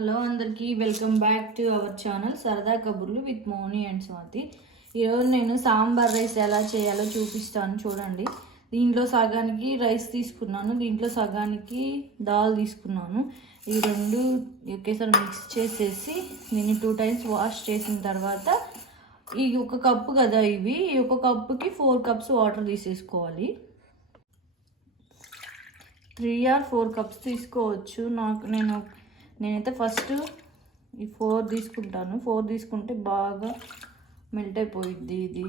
Hello అందరికీ welcome back to our channel సరదా కబుర్లు విత్ మోని అండ్ స్వాతి. ఈరోజు నేను సాంబార్ రైస్ ఎలా చేయాలో చూపిస్తాను చూడండి. దీంట్లో సగానికి రైస్ తీసుకున్నాను, దీంట్లో సగానికి దాల్ తీసుకున్నాను. ఈ రెండు ఒకేసారి మిక్స్ చేసేసి నేను 2 times వాష్ చేసిన తర్వాత ఈ ఒక కప్పు కదా ఇవి, ఈ ఒక కప్పుకి 4 cups వాటర్ తీసేసుకోవాలి. 3 or 4 cups తీసుకోవచ్చు. నేనైతే ఫస్ట్ ఈ 4 తీసుకుంటాను. 4 తీసుకుంటే బాగా మెల్ట్ అయిపోయిద్ది ఇది.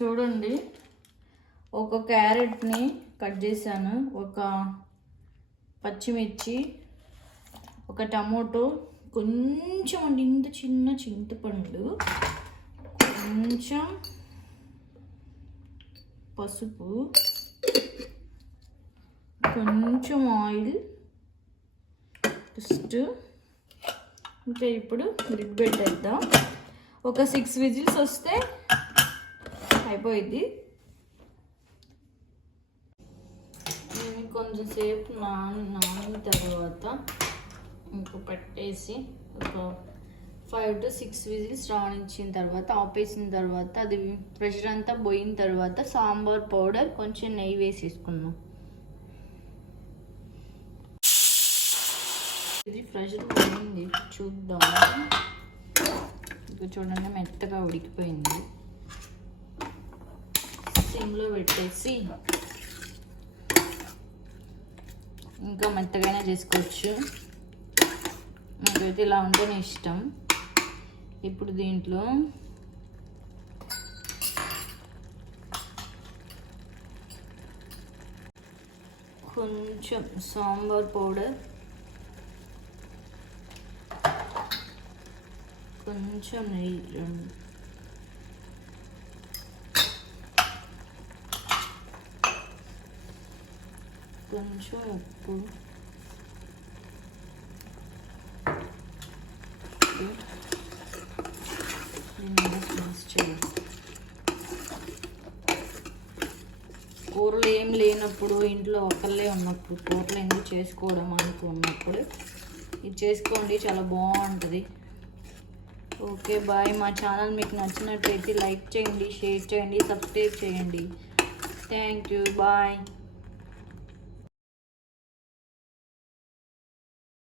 చూడండి, ఒక క్యారెట్ని కట్ చేశాను, ఒక పచ్చిమిర్చి, ఒక టమోటో, కొంచెం ఇంత చిన్న చింతపండు, కొంచెం పసుపు, కొంచెం ఆయిల్ జస్ట్. ఇంకా ఇప్పుడు లిడ్ పెట్టేద్దాం. ఒక 6 whistles వస్తే అయిపోయింది. కొంచెం సేపు నానిన తర్వాత ఇంకా పెట్టేసి ఒక 5 to 6 whistles రానిచ్చిన తర్వాత ఆపేసిన తర్వాత అది ప్రెషర్ అంతా పోయిన తర్వాత సాంబార్ పౌడర్ కొంచెం నెయ్యి వేసేసుకున్నాం. ఇది ప్రెషర్ పోయింది, చూద్దాం. ఇప్పుడు చూడండి, మెత్తగా ఉడికిపోయింది. సిమ్లో పెట్టేసి ఇంకా మెత్తగానే చేసుకోవచ్చు. నాకైతే ఇలా ఉంటేనే ఇష్టం. ఇప్పుడు దీంట్లో కొంచెం సాంబార్ పౌడర్, కొంచెం నెయ్యి, కొంచెం ఉప్పు, కూరలు ఏం లేనప్పుడు, ఇంట్లో ఒకళ్ళే ఉన్నప్పుడు, కూరలు ఎందుకు చేసుకోవడం అనుకున్నప్పుడు ఇది చేసుకోండి, చాలా బాగుంటుంది. Okay bye. మా ఛానల్ మీకు నచ్చినట్లయితే లైక్ చేయండి, షేర్ చేయండి, సబ్స్క్రైబ్ చేయండి. Thank you, bye.